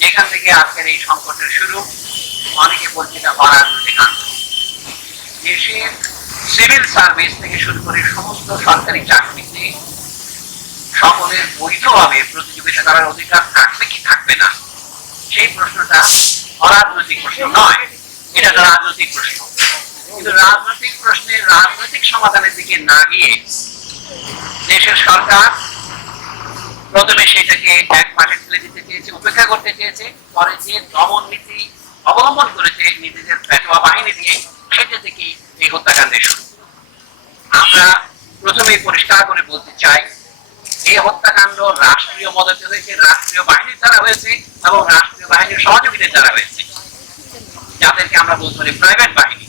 যেখান থেকে আজকের এই সংকটের শুরু। অনেকে বলছে এটা অরাজনৈতিক দেশের সিভিল সার্ভিস থেকে শুরু করে সমস্ত সরকারি চাকরিতে সকলের বৈধভাবে প্রতিযোগিতা করার অধিকার থাকবে কি থাকবে না, সেই প্রশ্নটা অরাজনৈতিক প্রশ্ন নয়। এটা রাজনৈতিক প্রশ্ন। কিন্তু রাজনৈতিক প্রশ্নের রাজনৈতিক সমাধানের দিকে না গিয়ে দেশের সরকার প্রথমে সেটাকে এক মাঠে ফেলে দিতে চেয়েছে, উপেক্ষা করতে চেয়েছে, পরে যে দমন নীতি অবলম্বন করেছে, নিজেদের পেটোয়া বাহিনী দিয়ে, সেটা থেকে এই হত্যাকাণ্ডের শুরু। আমরা প্রথমেই পরিষ্কার করে বলতে চাই, এই হত্যাকাণ্ড রাষ্ট্রীয় মদতে হয়েছে, রাষ্ট্রীয় বাহিনীর দ্বারা হয়েছে এবং রাষ্ট্রীয় বাহিনীর সহযোগীদের দ্বারা হয়েছে। যাদেরকে আমরা বলতে পারি প্রাইভেট বাহিনী।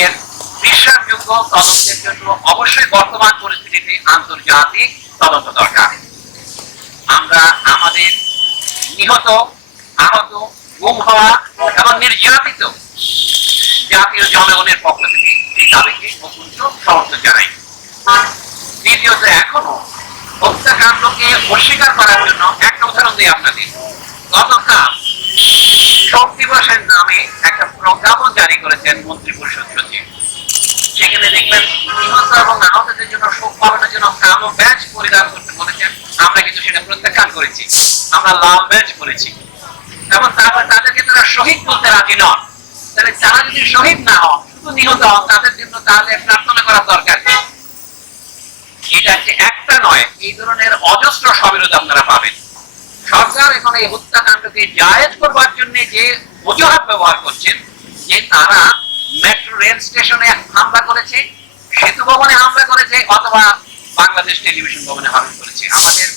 এর বিশ্বাসযোগ্য তদন্তের জন্য অবশ্যই বর্তমান পরিস্থিতিতে আন্তর্জাতিক তদন্ত দরকার। আমরা আমাদের নিহত, আহত, গুম হওয়া এবং নির্যাতিত জাতীয় জনগণের পক্ষ থেকে এই দাবিকে অত্যন্ত সমর্থন জানাই। দ্বিতীয়ত, এখনও হত্যাকাণ্ডকে অস্বীকার করার জন্য একটা উদাহরণ দিই আপনাদের। গতকাল শোক দিবসের নামে একটা প্রজ্ঞাপন জারি করেছেন মন্ত্রী পরিষদ সচিব। সেখানে দেখবেন নিহত এবং আহতদের জন্য শোক পালনের জন্য কালো ব্যাচ পরিধান করতে বলেছেন। আমরা কিন্তু সেটা প্রত্যাখ্যান করেছি। আমরা লাল ব্যাচ করেছি এবং তারপর তাদেরকে তারা শহীদ বলতে রাজি নন। তাহলে যারা যদি শহীদ না হন, শুধু নিহত হন, তাদের জন্য তাহলে প্রার্থনা করার দরকার এটা যে একটা নয়, এই ধরনের অজস্র সবিরোধ আপনারা পাবেন। সরকার এখন এই হত্যাকাণ্ডকে জায়েজ করবার জন্য যে অজুহাত ব্যবহার করছেন, যে তারা মেট্রো রেল স্টেশনে হামলা করেছে, সেতু ভবনে হামলা করেছে, অথবা বাংলাদেশ টেলিভিশন ভবনে হামলা করেছে। আমাদের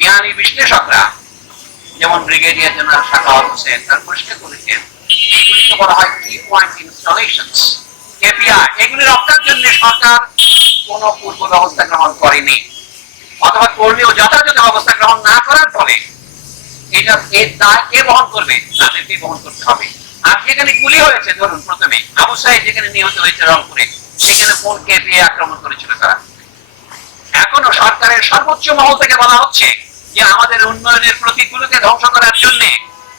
জ্ঞানী বিশ্লেষকরা, যেমন ব্রিগেডিয়ার জেনারেল শাকাওয়াত হোসেন, তার পরিষ্কার করেছেন, এইগুলিকে বলা হয় পয়েন্ট ইনস্টলেশনস কেপিআই এগুলি রক্ষার জন্য সরকার কোন পূর্ব ব্যবস্থা গ্রহণ করেনি, অথবা করলেও যথাযথ ব্যবস্থা গ্রহণ না করার ফলে এটা এর দায় কে বহন করবে, তাদেরকে বহন করতে হবে। আর যেখানে গুলি হয়েছে, ধরুন প্রথমে, আবু সাহেব যেখানে নিহত হয়েছে রংপুরে, সেখানে কোন কে আক্রমণ করেছিল তারা? এখনও সরকারের সর্বোচ্চ মহল থেকে বলা হচ্ছে যে আমাদের উন্নয়নের প্রতীকগুলোকে ধ্বংস করার জন্য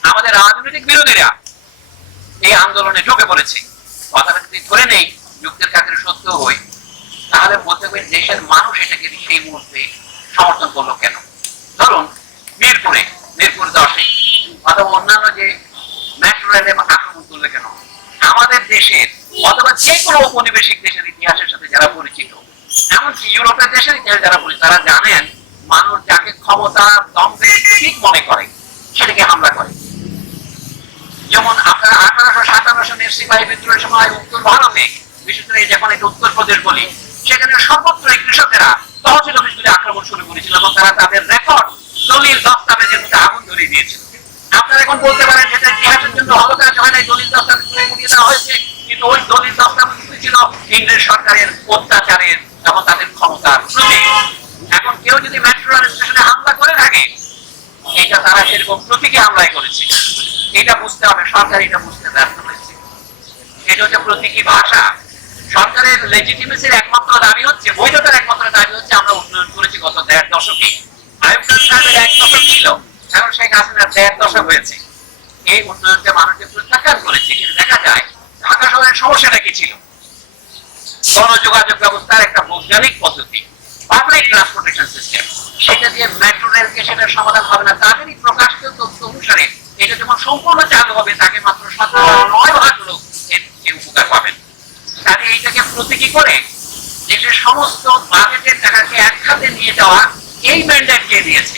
আমাদের রাজনৈতিক বিরোধীরা এই আন্দোলনে ঢুকে পড়েছে। কথাটা যদি ধরে নেই, যুক্তির খাতিরে সত্য হই তাহলে বলতে হবে দেশের মানুষ এটাকে সেই মুহূর্তে সমর্থন করল কেন ধরুন মিরপুরে মিরপুর দশে অথবা অন্যান্য যে মেট্রো রেলে আক্রমণ করলে কেন আমাদের দেশের অথবা যে কোনো ঔপনিবেশিক দেশের ইতিহাসের সাথে যারা পরিচিত এমনকি যারা তারা জানেন, মানুষ যাকে ক্ষমতা ঠিক মনে করে, সেটাকে হামলা করে। যেমন আঠারোশো সাতান্ন সিপাহী বিদ্রোহের সময় উত্তর ভারতে, বিশেষ করে যখন এটা উত্তরপ্রদেশ বলি, সেখানে কৃষকেরা তহসিল অফিসগুলি আক্রমণ শুরু করেছিল এবং তারা তাদের রেকর্ড দলিল দস্তাবেজের মধ্যে আগুন ধরিয়ে দিয়েছিল। আপনারা এখন বলতে পারেন যেটা ইতিহাসের জন্য ভালো কাজ হয় নাই, দলিল দস্তাবেজ পুড়িয়ে দেওয়া হয়েছে, কিন্তু ওই দলিল দস্তাবেজ ছিল ইংরেজ সরকারের অত্যাচারের এবং তাদের ক্ষমতার এখন কেউ যদি মেট্রো রেল স্টেশনে হামলা করে থাকে, এটা তারা সেরকম প্রতীকী হামলায় করেছে। এটা বুঝতে হবে, সরকার এটা বুঝতে ব্যর্থ হয়েছে। এটা হচ্ছে প্রতীকী ভাষা। সরকারের লেজিটিমেসির একমাত্র দাবি হচ্ছে বৈধতার একমাত্র দাবি হচ্ছে আমরা উন্নয়ন করেছি গত দেড় দশকে আয়ুব খান সাহেবের এক দশক ছিল এখন শেখ হাসিনার দেড় দশক হয়েছে এই উন্নয়নকে মানুষকে প্রত্যাখ্যান করেছে কিন্তু দেখা যায় ঢাকা শহরের সমস্যাটা কি ছিল গণযোগাযোগ ব্যবস্থার একটা বৈজ্ঞানিক পদ্ধতি পাবলিক ট্রান্সপোর্টেশন সিস্টেম সেটা দিয়ে মেট্রো রেলকে সেটার সমাধান হবে না তাদেরই প্রকাশিত তথ্য অনুসারে এটা যখন সম্পূর্ণ চালু হবে, তাকে মাত্র নয় ভাগ লোক উপকার পাবেন। এইটাকে প্রতীকী করে? দেশের সমস্ত বাজেটের টাকাকে নিয়ে যাওয়া এই ম্যান্ডেট কে দিয়েছে?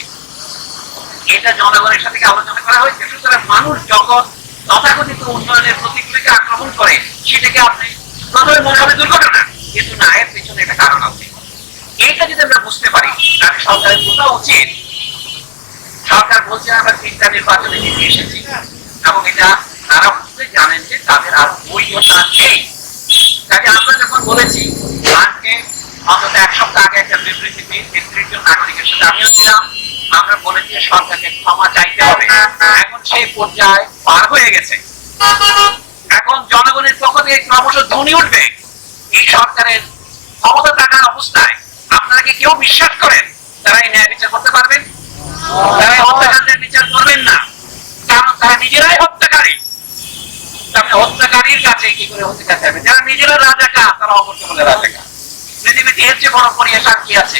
এটা জনগণের সাথে আলোচনা করা হয়েছে? সুতরাং মানুষ যখন তথাকথিত উন্নয়নের প্রতীকগুলিকে আক্রমণ করে, সেটাকে আপনি প্রথমে মনে হবে দুর্ঘটনা। কিন্তু না এর পেছনে একটা কারণ আছে। এইটা যদি আমরা বুঝতে পারি, তাহলে সরকারের বোঝা উচিত বলছে আমরা তিনটা নির্বাচনে জিতে এসেছি। এবং এটা তারা বুঝতে জানেন যে তাদের আর বৈধতা নেই। কাজে আমরা যখন বলেছি আজকে অন্তত এক সপ্তাহ আগে একটা বিবৃতিতে জন নাগরিকের সাথে আমিও ছিলাম। আমরা বলেছি সরকারকে ক্ষমা চাইতে হবে। এখন সেই পর্যায়ে পার হয়ে গেছে। এখন জনগণের পক্ষ থেকে ক্রমশ ধ্বনি উঠবে। এই সরকারের ক্ষমতা থাকার অবস্থায় আপনারা কি কেউ বিশ্বাস করেন? তারা এই ন্যায় বিচার করতে পারবেন? তারা বিচার করবেন না। কারণ তারা নিজেরাই হত্যাকারী। আপনি হত্যাকারীর কাছে কি করে হত্যাকার যাবেন যারা নিজেরা রাজাকা তারা অপরকে বলে রাজাকা পৃথিবীতে এর চেয়ে বড় পরিবেশ কি আছে?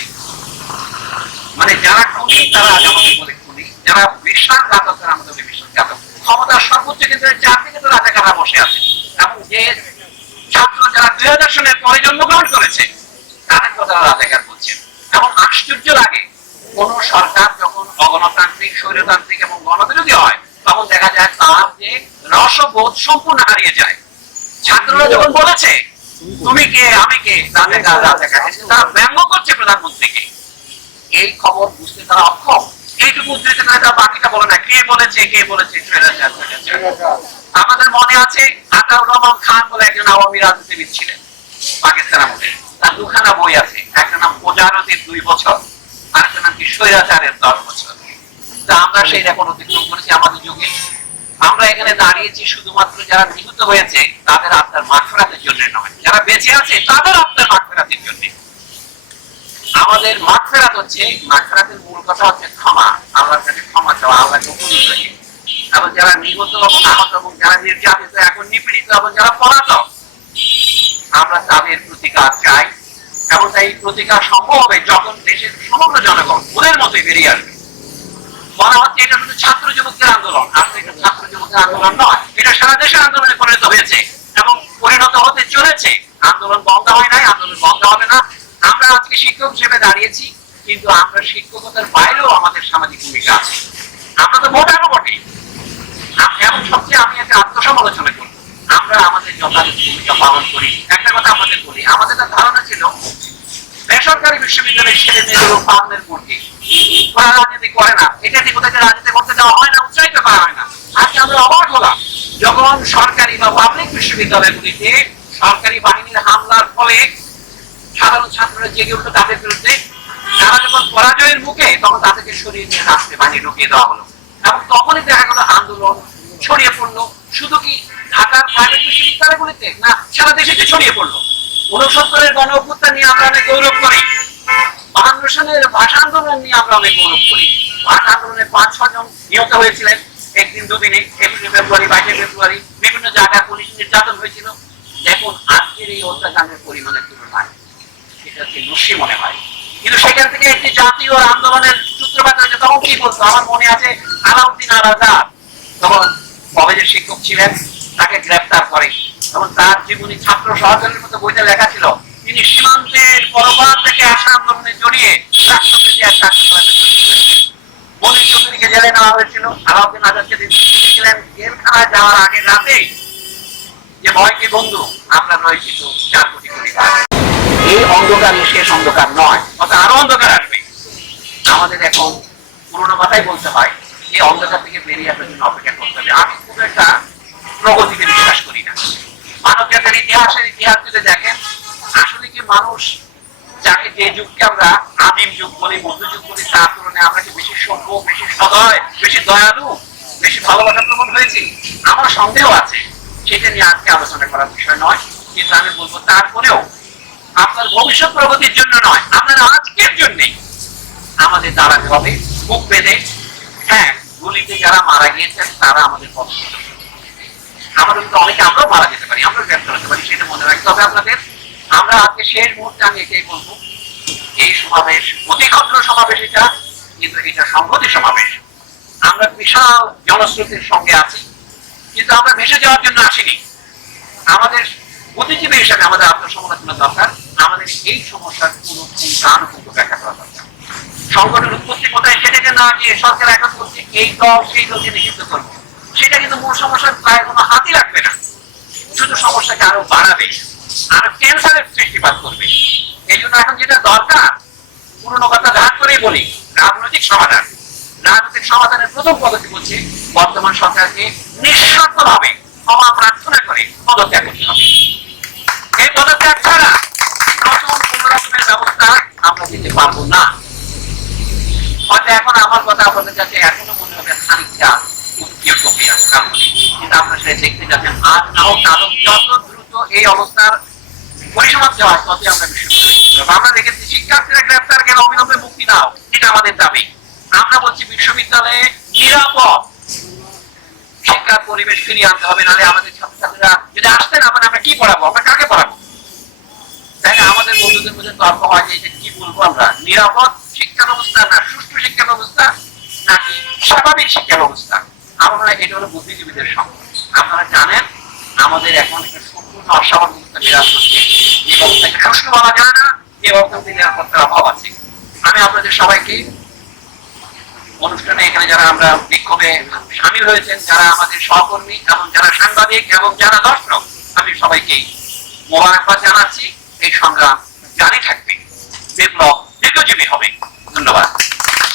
মানে যারা খুনি, তারা আমাদের বলে খুনি। যারা বিশ্বাস ঘাতক তারা আমাদের বিশ্বাস। ঘাতক ক্ষমতার সর্বোচ্চ কেন্দ্রে চারদিকে তো রাজাকাররা বসে আছে। এবং যে ছাত্র যারা দুই হাজার সালের পরে জন্মগ্রহণ করেছে তাদের কথা রাজাকার বলছেন এবং আশ্চর্য লাগে, কোন সরকার যখন অগণতান্ত্রিক স্বৈরতান্ত্রিক এবং গণবিরোধী হয়, তখন দেখা যায় তার যে রসবোধ সম্পূর্ণ হারিয়ে যায়। ছাত্ররা যখন বলেছে, তুমি কে? আমি কে? রাজাকার তারা ব্যঙ্গ করছে প্রধানমন্ত্রীকে। এই খবর বুঝতে তারা অক্ষম। এইটুকু উদ্ধৃতি করে তারা বাকিটা বলে না। কে বলেছে কে বলেছে। আমাদের মনে আছে আতাউর রহমান খান বলে একজন আওয়ামী রাজনীতিবিদ ছিলেন পাকিস্তান আমলে তার দুখানা বই আছে। একটা নাম প্রজারতির দুই বছর। স্বৈরাচারের তা আমরা সেই অতিক্রম করেছি আমাদের যুগে। আমরা এখানে দাঁড়িয়েছি শুধুমাত্র যারা নিহত হয়েছে, তাদের আত্মার মাঠফেরাতের জন্য নয়। যারা বেঁচে আছে, তাদের আত্মার মাঠফেরাতের জন্য। আমাদের মাঠফেরাত হচ্ছে মাঠফেরাতের মূল কথা হচ্ছে ক্ষমা। আল্লাহর কাছে ক্ষমা চাওয়া আল্লাহকে এবং যারা নিহত এবং আহত এবং যারা নির্যাতিত, এখন নিপীড়িত এবং যারা পলাতক, আমরা তাদের প্রতিকার চাই। এবং তাই প্রতিকার সম্ভব হবে যখন দেশের সমগ্র জনগণ ওদের মতোই বেরিয়ে আসবে। বলা হচ্ছে এটা শুধু ছাত্র যুবকদের আন্দোলন আসলে এটা ছাত্র যুবকদের আন্দোলন নয়, এটা সারা দেশের আন্দোলনে পরিণত হয়েছে এবং পরিণত হতে চলেছে। আন্দোলন বন্ধ হয় নাই, আন্দোলন বন্ধ হবে না। আমরা আজকে শিক্ষক হিসেবে দাঁড়িয়েছি, কিন্তু আমরা শিক্ষকতার বাইরেও আমাদের সামাজিক ভূমিকা আছে। আমরা তো ভোটারও বটে। এবং সবচেয়ে আমি একটা আত্মসমালোচনা করি। আমরা আমাদের যথাযথ ভূমিকা পালন করি। একটা কথা আমাদের বলি। আমাদের ধারণা ছিল বেসরকারি বিশ্ববিদ্যালয়ের ছেলে মেয়েদের পালনের মূর্তি ওরা রাজনীতি করে না। এটা ঠিক ওদেরকে রাজনীতি করতে দেওয়া হয় না, উৎসাহিত করা হয় না। আজকে আমরা অবাক হলাম, যখন সরকারি বা পাবলিক বিশ্ববিদ্যালয়গুলিতে সরকারি বাহিনীর হামলার ফলে সাধারণ ছাত্ররা জেগে উঠল তাদের বিরুদ্ধে, তারা যখন পরাজয়ের মুখে তখন তাদেরকে সরিয়ে নিয়ে রাস্তায় বাহিনী ঢুকিয়ে দেওয়া হলো। এবং তখনই দেখা গেল আন্দোলন ছড়িয়ে পড়ল। শুধু কি ঢাকার প্রাইভেট বিশ্ববিদ্যালয়গুলিতে? না, সারা দেশে ছড়িয়ে পড়ল। উনসত্তরের গণ অভ্যুত্থান নিয়ে আমরা অনেক গৌরব করি। বাহান্ন সালের ভাষা আন্দোলন নিয়ে আমরা অনেক গৌরব করি। ভাষা আন্দোলনে পাঁচ ছজন নিহত হয়েছিলেন। একদিন দুদিনে একুশে ফেব্রুয়ারি, বাইশে ফেব্রুয়ারি, বিভিন্ন জায়গায় পুলিশ নির্যাতন হয়েছিল। দেখুন, আজকের এই হত্যাকাণ্ডের পরিমাণের তুলনায় সেটা হচ্ছে নস্যি মনে হয়। কিন্তু সেখান থেকে একটি জাতীয় আন্দোলনের সূত্রপাত হয়েছে, তখন কি বলতো? আমার মনে আছে, আলাউদ্দিন আল আজাদ। তখন কলেজের শিক্ষক ছিলেন, তাকে গ্রেফতার করে। এবং তার জীবনী ছাত্র সহকারীর মতো বইতে লেখা ছিল, তিনি সীমান্তের পরপার থেকে আসা আন্দোলনে জড়িয়ে রাষ্ট্রপতি আর জড়িত মনির চৌধুরীকে জেলে নেওয়া হয়েছিল। আলাউদ্দিন আজাদকে ছিলেন জেলখানায় যাওয়ার আগে রাতে যে ভয়কে বন্ধু, আমরা রয়েছি তো চার কোটি কোটি এই অন্ধকার শেষ অন্ধকার নয়, অর্থাৎ আরও অন্ধকার আসবে। আমাদের এখন পুরোনো কথাই বলতে হয়, এই অন্ধকার থেকে বেরিয়ে আসার জন্য অপেক্ষা করতে হবে। আমি খুব একটা প্রগতিকে বিশ্বাস করি মানব জাতির ইতিহাসের ইতিহাস যদি দেখেন, আসলে কি মানুষ যাকে যে যুগকে আমরা আদিম যুগ বলি মধ্যযুগ বলি, তার তুলনায় আমরা কি বেশি সভ্য, বেশি সদয়, বেশি দয়ালু, বেশি ভালোবাসা প্রবণ হয়েছি? আমার সন্দেহ আছে। সেটা নিয়ে আজকে আলোচনা করার বিষয় নয়, কিন্তু আমি বলব তারপরেও আপনার ভবিষ্যৎ প্রগতির জন্য নয়, আপনার আজকের জন্যই আমাদের দাঁড়াতে হবে, বুক বেঁধে। হ্যাঁ গুলিতে যারা মারা গিয়েছেন, তারা আমাদের পথ আমাদের অনেকে আমরাও মারা পারি আমরা হতে পারি, সেটা মনে রাখতে হবে আপনাদের। আমরা আজকে শেষ মুহূর্তে আমি এটাই বলব, এই সমাবেশ সমাবেশ এটা, কিন্তু এটা সংহতি সমাবেশ। আমরা বিশাল সঙ্গে আছি, কিন্তু আমরা ভেসে যাওয়ার জন্য আসিনি। আমাদের বুদ্ধিজীবী হিসাবে আমাদের আত্মসমালোচনা দরকার, আমাদের এই সমস্যার পুরো পুঙ্খানুপুঙ্খ ব্যাখ্যা করা দরকার। সংগঠনের উৎপত্তি কোথায়, সেটাকে না গিয়ে সরকার এখন করছে এই দল, সেই দলকে নিষিদ্ধ করবে। সেটা কিন্তু মূল সমস্যার প্রায় কোনো হাতই রাখবে না। শুধু সমস্যাকে আরও বাড়াবে আরও ক্যান্সারের সৃষ্টিপাত করবে। এই জন্য এখন যেটা দরকার, পুরনো কথা ধার করেই বলি, রাজনৈতিক সমাধান। রাজনৈতিক সমাধানের প্রথম পদক্ষেপ হচ্ছে বর্তমান সরকারকে নিঃস্বার্থ ভাবে ক্ষমা প্রার্থনা করে পদত্যাগ করতে হবে। এই পদত্যাগ ছাড়া নতুন কোন রকমের ব্যবস্থা আমরা দিতে পারব না। হয়তো এখন আমার কথা আপনাদের কাছে এখনও মনে হবে কিন্তু দেখতে যাচ্ছেন আজ না হোক কারও যত দ্রুত এই অবস্থার পরিসমাপ্তি হয়, ততই আমরা বিশ্ববিদ্যালয় আমরা দেখেছি, শিক্ষার্থীরা গ্রেফতার গেলে অবিলম্বে মুক্তি দাও। এটা আমাদের দাবি। আমরা বলছি, বিশ্ববিদ্যালয়ে নিরাপদ শিক্ষার পরিবেশ ফিরিয়ে আনতে হবে, নাহলে আমাদের ছাত্রছাত্রীরা যদি আসতে না আমরা কি পড়াবো? আমরা কাকে পড়াবো? বুদ্ধিজীবীদের মধ্যে তর্ক হয় যে কি বলব আমরা? নিরাপদ শিক্ষা ব্যবস্থা না সুষ্ঠু শিক্ষা ব্যবস্থা নাকি স্বাভাবিক শিক্ষা ব্যবস্থা? আমরা, এটা হলো বুদ্ধিজীবীদের সঙ্গে আপনারা জানেন, আমাদের এখন সম্পূর্ণ অস্বাভাবিক অবস্থা বিরাজ করছে বলা যায় না নিরাপত্তার অভাব আছে। আমি আপনাদের সবাইকে অনুষ্ঠানে এখানে যারা আমরা বিক্ষোভে সামিল হয়েছেন, যারা আমাদের সহকর্মী এবং যারা সাংবাদিক এবং যারা দর্শক, আমি সবাইকে মোবারকবাদ জানাচ্ছি। এই সংগ্রাম জারি থাকবে। বিপ্লব দীর্ঘজীবী হবে। ধন্যবাদ।